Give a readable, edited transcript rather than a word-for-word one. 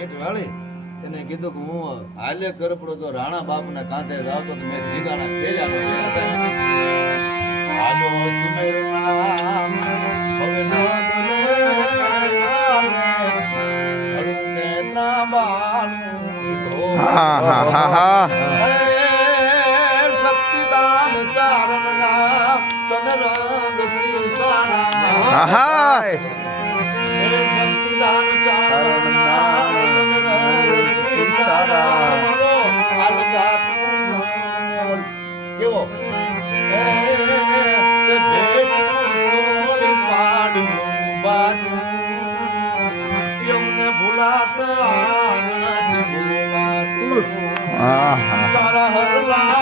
વાળી એને કીધું કે હું હાલે કરપડો તો રાણા બાપના કાંધે જાવ તો મેં ધીગાણા ખેલ્યા હાલો સુમેર નામ હવે શક્તિદાન ચારણ નામ તન રંગ શિવસાણા શક્તિદાન ચારણ નામ કેવો ભૂલાતા તારા હરલા